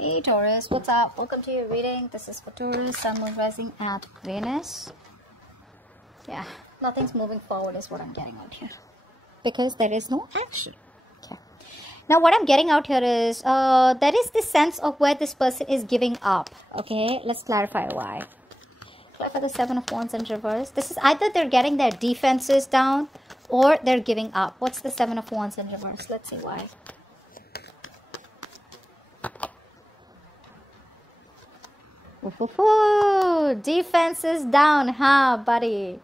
Hey Taurus, what's up? Welcome to your reading. This is for Taurus, Sun, Moon, Rising at Venus. Yeah, nothing's moving forward is what I'm getting out here. Because there is no action. Okay. Now what I'm getting out here is, there is this sense of where this person is giving up. Okay, let's clarify why. Clarify the Seven of Wands in reverse. This is either they're getting their defenses down or they're giving up. What's the Seven of Wands in reverse? Let's see why. Defense is down, huh, buddy?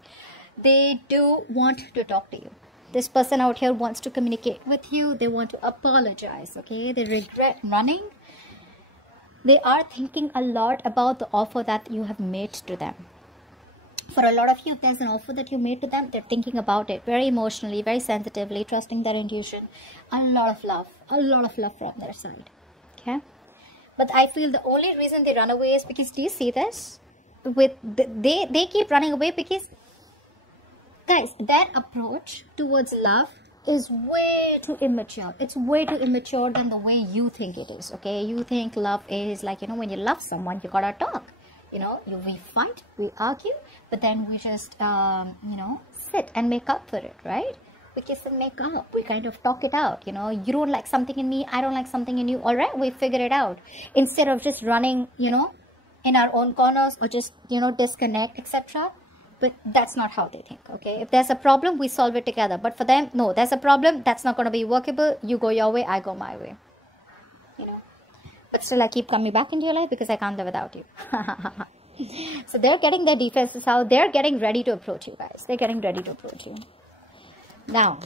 They do want to talk to you. This person out here wants to communicate with you. They want to apologize, okay? They regret running. They are thinking a lot about the offer that you have made to them. For a lot of you, if there's an offer that you made to them, they're thinking about it very emotionally, very sensitively, trusting their intuition. A lot of love from their side, okay? But I feel the only reason they run away is because, do you see this? They keep running away because, guys, their approach towards love is way too immature. It's way too immature than the way you think it is, okay? You think love is like, when you love someone, you gotta talk. We fight, we argue, but then we just, sit and make up for it, right? We kiss and make up. We kind of talk it out, You don't like something in me, I don't like something in you. All right, we figure it out. Instead of just running, in our own corners or just, disconnect, etc. But that's not how they think, okay? If there's a problem, we solve it together. But for them, no, there's a problem. That's not going to be workable. You go your way, I go my way. But still, I keep coming back into your life because I can't live without you. So they're getting their defenses out. They're getting ready to approach you, guys. They're getting ready to approach you. Now,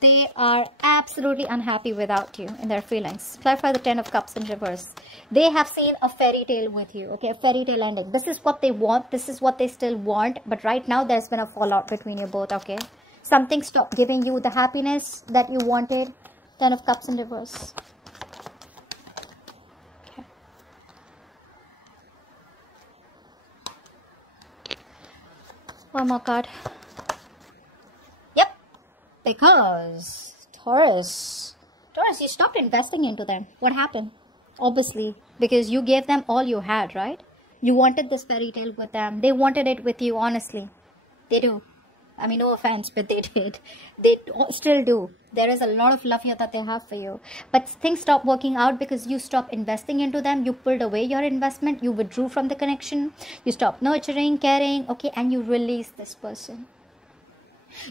they are absolutely unhappy without you in their feelings. Clarify the Ten of Cups in reverse. They have seen a fairy tale with you, okay? A fairy tale ending. This is what they want. This is what they still want. But right now, there's been a fallout between you both, okay? Something stopped giving you the happiness that you wanted. Ten of Cups in reverse. Okay. One more card. Because Taurus, you stopped investing into them. What happened? Obviously, because you gave them all you had, right? You wanted this fairy tale with them. They wanted it with you, honestly. They do. I mean, no offense, but they did. They still do. There is a lot of love here that they have for you. But things stopped working out because you stopped investing into them. You pulled away your investment. You withdrew from the connection. You stopped nurturing, caring, okay? And you released this person.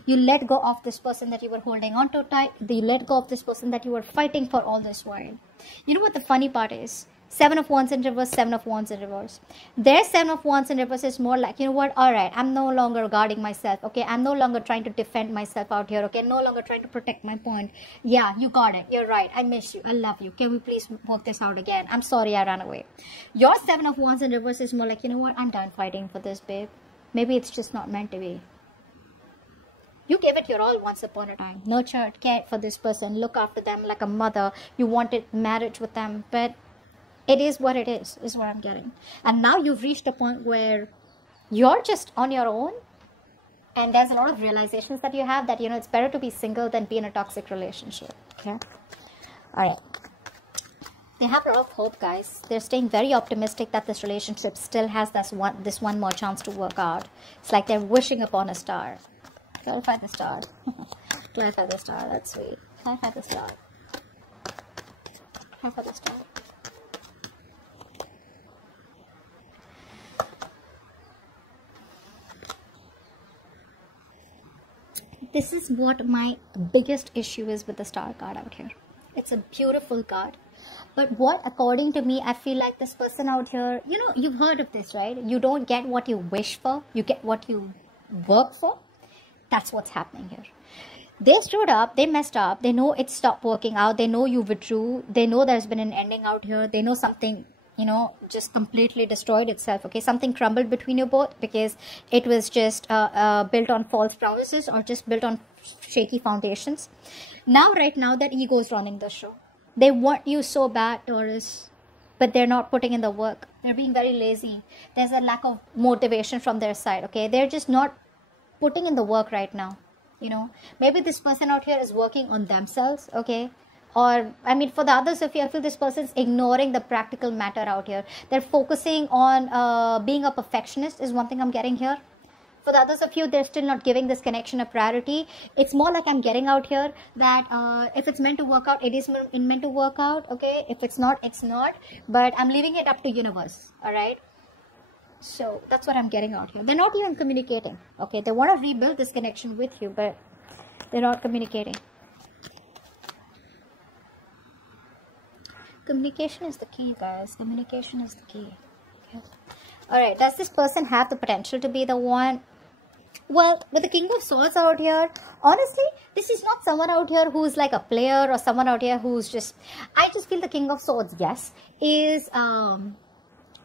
You let go of this person that you were holding on to tight. You let go of this person that you were fighting for all this while. You know what the funny part is? Seven of Wands in reverse, Seven of Wands in reverse. Their Seven of Wands in reverse is more like, what? All right, I'm no longer guarding myself. Okay, I'm no longer trying to defend myself out here. Okay, no longer trying to protect my point. Yeah, you got it. You're right. I miss you. I love you. Can we please work this out again? I'm sorry I ran away. Your Seven of Wands in reverse is more like, what? I'm done fighting for this, babe. Maybe it's just not meant to be. You gave it your all once upon a time. Nurtured, cared for this person, look after them like a mother. You wanted marriage with them, but it is what it is what I'm getting. And now you've reached a point where you're just on your own. And there's a lot of realizations that you have that, it's better to be single than be in a toxic relationship. Okay? All right. They have a lot of hope, guys. They're staying very optimistic that this relationship still has this one more chance to work out. It's like they're wishing upon a star. Clarify the star. Clarify the star. That's sweet. Clarify the star. Clarify the star. This is what my biggest issue is with the star card out here. It's a beautiful card. But what, according to me, I feel like this person out here, you've heard of this, right? You don't get what you wish for. You get what you work for. That's what's happening here. They stood up, they messed up, they know it stopped working out, they know you withdrew, they know there's been an ending out here, they know something, just completely destroyed itself, okay? Something crumbled between you both because it was just built on false promises or just built on shaky foundations. Now, right now, that ego is running the show. They want you so bad, Taurus, but they're not putting in the work. They're being very lazy. There's a lack of motivation from their side, okay? They're just not putting in the work right now. Maybe this person out here is working on themselves, okay? Or I mean, for the others of you, I feel this person's ignoring the practical matter out here. They're focusing on being a perfectionist is one thing I'm getting here. For the others of you, they're still not giving this connection a priority. It's more like I'm getting out here that if it's meant to work out, it is meant to work out. Okay, if it's not, it's not. But I'm leaving it up to universe. All right. So that's what I'm getting out here. They're not even communicating. Okay, they want to rebuild this connection with you, but they're not communicating. Communication is the key, guys. Communication is the key. Okay. All right. Does this person have the potential to be the one? Well, with the King of Swords out here, honestly, this is not someone out here who's like a player or someone out here who's just... I just feel the King of Swords, yes, is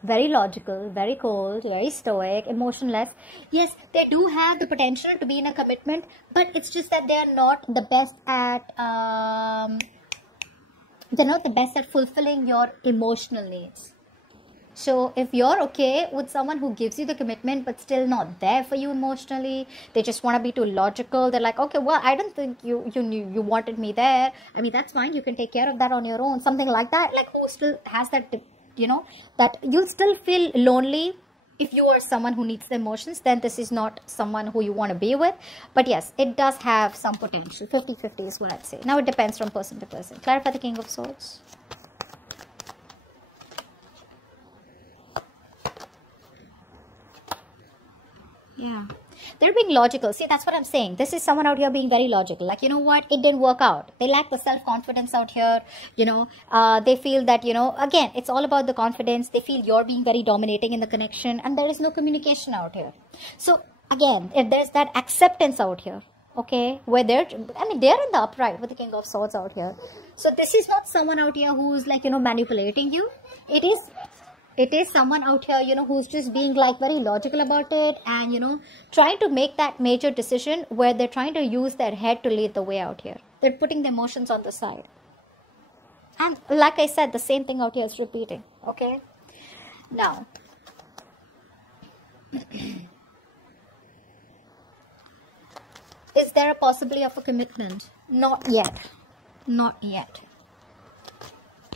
very logical, very cold, very stoic, emotionless. Yes, they do have the potential to be in a commitment, but it's just that they are not the best at... they're not the best at fulfilling your emotional needs. So if you're okay with someone who gives you the commitment but still not there for you emotionally, they just want to be too logical. They're like, okay, well, I don't think you knew you wanted me there. I mean, that's fine. You can take care of that on your own. Something like that. Like, who still has that, you know, that you'll still feel lonely. If you are someone who needs the emotions, then this is not someone who you want to be with. But yes, it does have some potential. 50-50 is what I'd say. Now it depends from person to person. Clarify the King of Swords. Yeah, they're being logical. See, that's what I'm saying. This is someone out here being very logical. Like, you know what? It didn't work out. They lack the self-confidence out here. You know, they feel that, you know, again, it's all about the confidence. They feel you're being very dominating in the connection and there is no communication out here. So, again, if there's that acceptance out here, okay, where they're in the upright with the King of Swords out here. So, this is not someone out here who's like, you know, manipulating you. It is someone out here, you know, who's just being like very logical about it and, you know, trying to make that major decision where they're trying to use their head to lead the way out here. They're putting the emotions on the side. And like I said, the same thing out here is repeating. Okay. Now, is there a possibility of a commitment? Not yet. Not yet.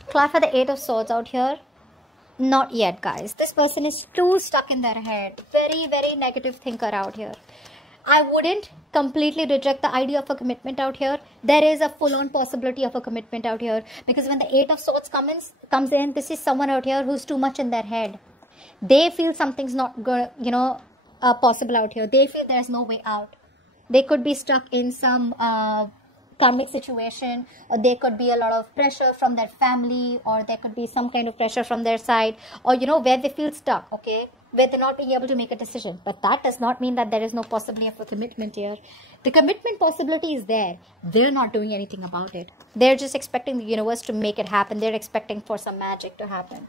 Clarify the Eight of Swords out here. Not yet, guys. This person is too stuck in their head. Very, very negative thinker out here. I wouldn't completely reject the idea of a commitment out here. There is a full-on possibility of a commitment out here. Because when the Eight of Swords comes in, this is someone out here who's too much in their head. They feel something's not good, you know, possible out here. They feel there's no way out. They could be stuck in some... karmic situation, or there could be a lot of pressure from their family, or there could be some kind of pressure from their side, or you know, where they feel stuck, okay, where they're not being able to make a decision. But that does not mean that there is no possibility of a commitment here. The commitment possibility is there. They're not doing anything about it. They're just expecting the universe to make it happen. They're expecting for some magic to happen.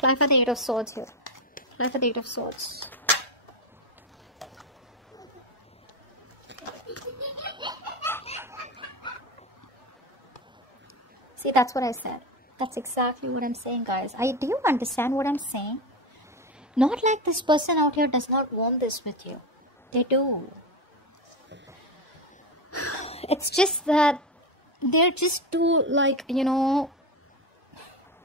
Clarify the Eight of Swords here. Clarify the Eight of Swords. See, that's what I said. That's exactly what I'm saying, guys. Do you understand what I'm saying? Not like this person out here does not want this with you. They do. It's just that they're just too, like, you know,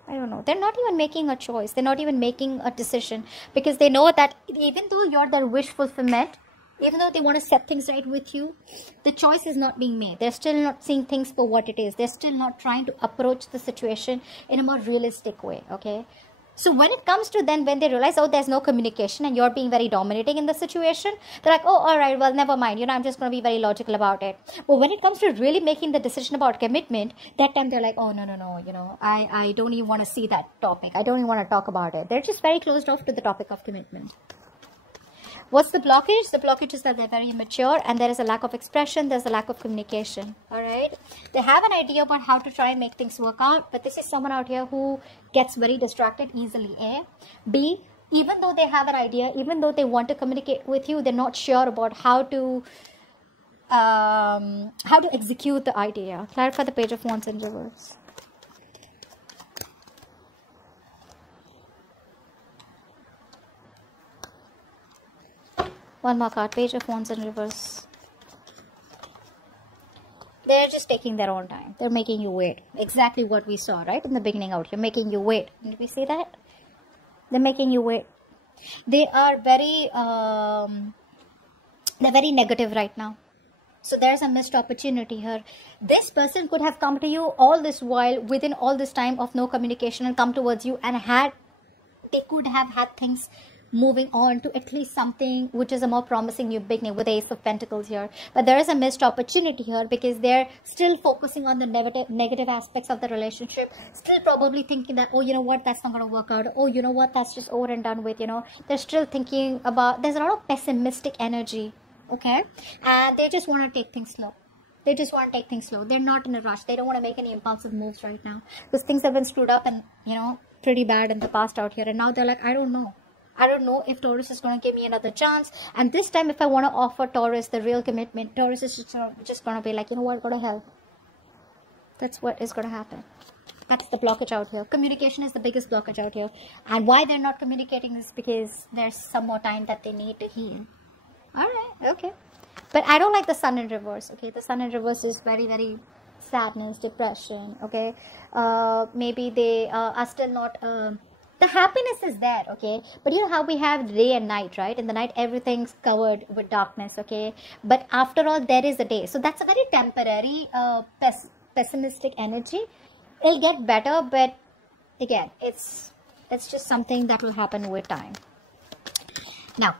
I don't know. They're not even making a choice. They're not even making a decision. Because they know that even though you're their wish fulfillment, even though they want to set things right with you, the choice is not being made. They're still not seeing things for what it is. They're still not trying to approach the situation in a more realistic way, okay? So when it comes to then, when they realize, oh, there's no communication and you're being very dominating in the situation, they're like, oh, all right, well, never mind. You know, I'm just going to be very logical about it. But when it comes to really making the decision about commitment, that time they're like, oh, no, you know, I don't even want to see that topic. I don't even want to talk about it. They're just very closed off to the topic of commitment. What's the blockage? The blockage is that they're very immature and there is a lack of expression. There's a lack of communication. All right. They have an idea about how to try and make things work out. But this is someone out here who gets very distracted easily. A. B. Even though they have an idea, even though they want to communicate with you, they're not sure about how to execute the idea. Clarify the Page of Wands in reverse. One more card, Page of Wands in reverse. They're just taking their own time. They're making you wait. Exactly what we saw, right? In the beginning out here, making you wait. Did we see that? They're making you wait. They are they're very negative right now. So there's a missed opportunity here. This person could have come to you all this while, within all this time of no communication, and come towards you, and they could have had things moving on to at least something which is a more promising new beginning with the Ace of Pentacles here. But there is a missed opportunity here because they're still focusing on the negative aspects of the relationship, still probably thinking that, oh, you know what, that's not going to work out. Oh, you know what, that's just over and done with, you know. They're still thinking about, there's a lot of pessimistic energy, okay? And they just want to take things slow. They just want to take things slow. They're not in a rush. They don't want to make any impulsive moves right now because things have been screwed up and, you know, pretty bad in the past out here. And now they're like, I don't know if Taurus is going to give me another chance. And this time, if I want to offer Taurus the real commitment, Taurus is just going to be like, you know what, go to hell. That's what is going to happen. That's the blockage out here. Communication is the biggest blockage out here. And why they're not communicating is because there's some more time that they need to heal. Alright, okay. But I don't like the Sun in reverse, okay? The Sun in reverse is very, very sadness, depression, okay? Maybe they are still not... the happiness is there, okay? But you know how we have day and night, right? In the night, everything's covered with darkness, okay? But after all, there is a day. So that's a very temporary, pessimistic energy. It'll get better, but again, it's just something that will happen with time. Now,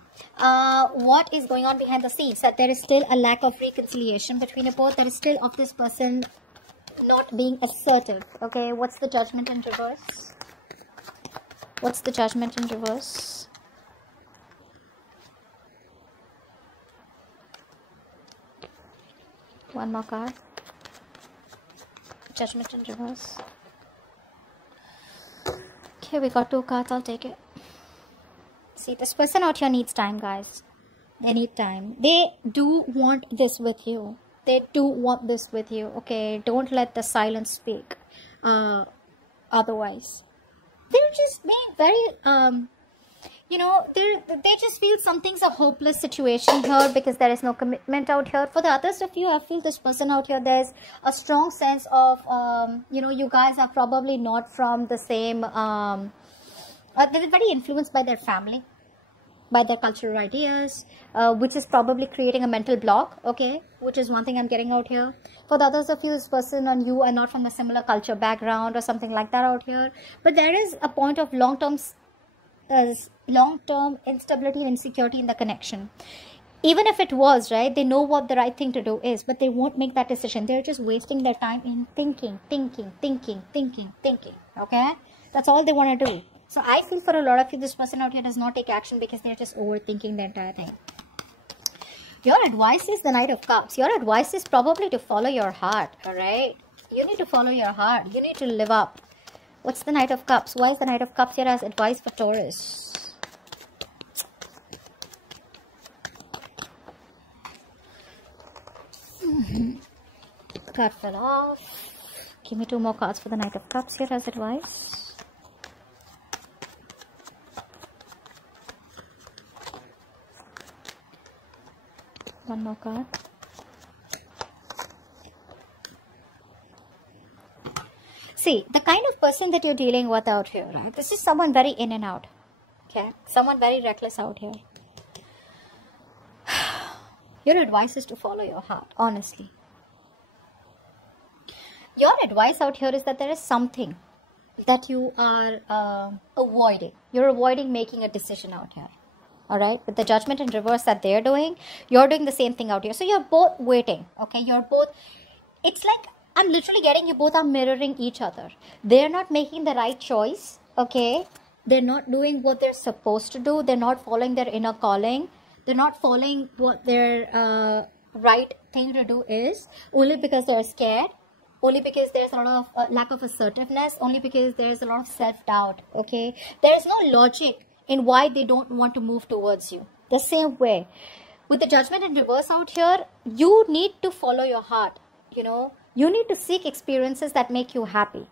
what is going on behind the scenes? That there is still a lack of reconciliation between you both. There is still of this person not being assertive, okay? What's the Judgment in reverse? What's the Judgment in reverse? One more card. Judgment in reverse. Okay, we got 2 cards. I'll take it. See, this person out here needs time, guys. They need time. They do want this with you. They do want this with you. Okay, don't let the silence speak. Otherwise. They're just being very, you know, they just feel something's a hopeless situation here because there is no commitment out here. For the others of you, I feel this person out here, there's a strong sense of, you know, you guys are probably not from the same, they're very influenced by their family, by their cultural ideas, which is probably creating a mental block, okay, which is one thing I'm getting out here. For the others of you, this person and you are not from a similar culture background or something like that out here, but there is a point of long-term instability and insecurity in the connection. Even if it was, right, they know what the right thing to do is, but they won't make that decision. They're just wasting their time in thinking, okay? That's all they want to do. So I feel for a lot of you, this person out here does not take action because they're just overthinking the entire thing. Your advice is the Knight of Cups. Your advice is probably to follow your heart, alright? You need to follow your heart. You need to live up. What's the Knight of Cups? Why is the Knight of Cups here as advice for Taurus? Card fell off. Give me 2 more cards for the Knight of Cups here as advice. One more card. See, the kind of person that you're dealing with out here, right? This is someone very in and out. Okay? Someone very reckless out here. Your advice is to follow your heart, honestly. Your advice out here is that there is something that you are avoiding. You're avoiding making a decision out here. Alright, with the Judgment in reverse that they're doing, you're doing the same thing out here. So you're both waiting, okay? You're both, it's like, I'm literally getting you both are mirroring each other. They're not making the right choice, okay? They're not doing what they're supposed to do. They're not following their inner calling. They're not following what their right thing to do is, only because they're scared, only because there's a lot of lack of assertiveness, only because there's a lot of self-doubt, okay? There's no logic in why they don't want to move towards you. The same way, with the Judgment in reverse out here, you need to follow your heart, you know. You need to seek experiences that make you happy.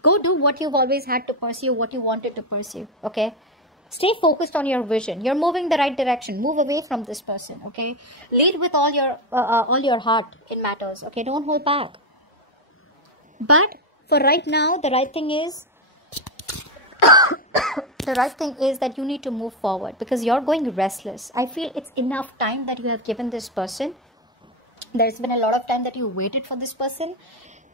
Go do what you've always had to pursue, what you wanted to pursue, okay? Stay focused on your vision. You're moving the right direction. Move away from this person, okay? Lead with all your heart in matters, okay? Don't hold back. But for right now, the right thing is that you need to move forward, because you're going restless. I feel it's enough time that you have given this person. There's been a lot of time that you waited for this person,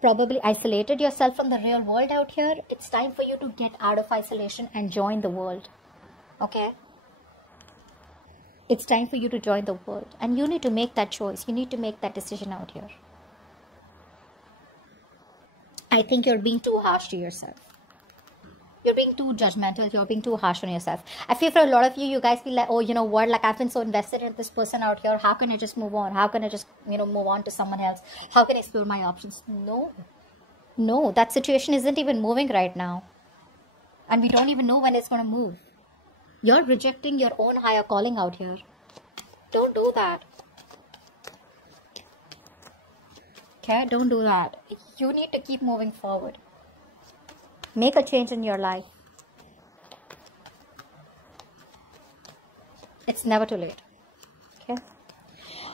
probably isolated yourself from the real world out here. It's time for you to get out of isolation and join the world, okay? It's time for you to join the world, and you need to make that choice. You need to make that decision out here. I think you're being too harsh to yourself. You're being too judgmental. You're being too harsh on yourself. I feel for a lot of you, you guys feel like, oh, you know what, like I've been so invested in this person out here. How can I just move on? How can I just, move on to someone else? How can I explore my options? No, that situation isn't even moving right now. And we don't even know when it's going to move. You're rejecting your own higher calling out here. Don't do that. Okay, don't do that. You need to keep moving forward. Make a change in your life. It's never too late. Okay.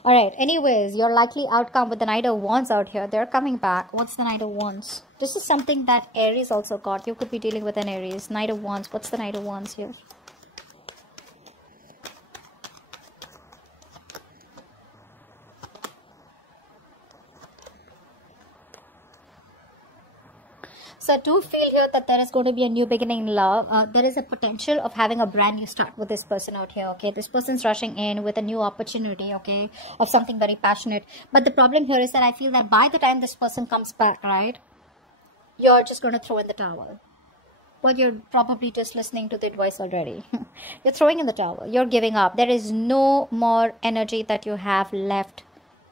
Alright, anyways, your likely outcome with the Knight of Wands out here. They're coming back. What's the Knight of Wands? This is something that Aries also got. You could be dealing with an Aries. Knight of Wands. What's the Knight of Wands here? So I do feel here that there is going to be a new beginning in love. There is a potential of having a brand new start with this person out here, okay? This person's rushing in with a new opportunity, okay, of something very passionate. But the problem here is that I feel that by the time this person comes back, right, you're just going to throw in the towel. Well, you're probably just listening to the advice already. You're throwing in the towel. You're giving up. There is no more energy that you have left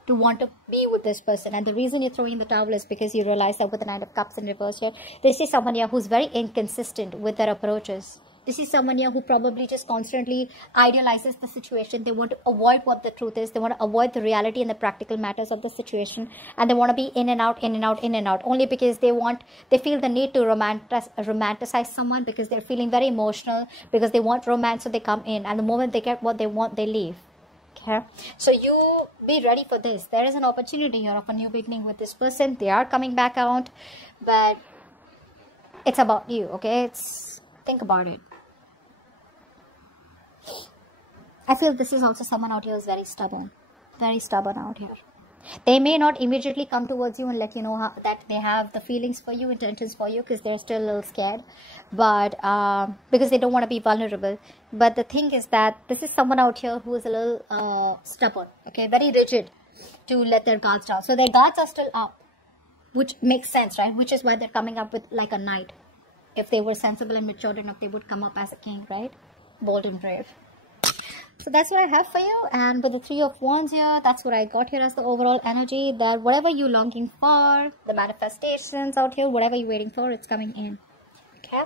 to want to be with this person. And the reason you're throwing in the towel is because you realize that with the Knight of Cups in reverse here, this is someone here who's very inconsistent with their approaches. This is someone here who probably just constantly idealizes the situation. They want to avoid what the truth is. They want to avoid the reality and the practical matters of the situation. And they want to be in and out, in and out, in and out. Only because they feel the need to romanticize someone, because they're feeling very emotional, because they want romance, so they come in. And the moment they get what they want, they leave. Okay, so you be ready for this. There is an opportunity here of a new beginning with this person. They are coming back out, but it's about you, okay? Think about it. I feel this is also someone out here who's very stubborn out here. They may not immediately come towards you and let you know that they have the feelings for you, intentions for you, because they're still a little scared, but because they don't want to be vulnerable. But the thing is that this is someone out here who is a little stubborn, okay, very rigid to let their guards down. So their guards are still up, which makes sense, right? Which is why they're coming up with like a knight. If they were sensible and matured enough, they would come up as a king, right? Bold and brave. So that's what I have for you. And with the Three of Wands here, that's what I got here as the overall energy, that whatever you're longing for, the manifestations out here, whatever you're waiting for, it's coming in. Okay?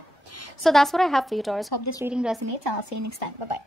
So that's what I have for you, Taurus. Hope this reading resonates, and I'll see you next time. Bye-bye.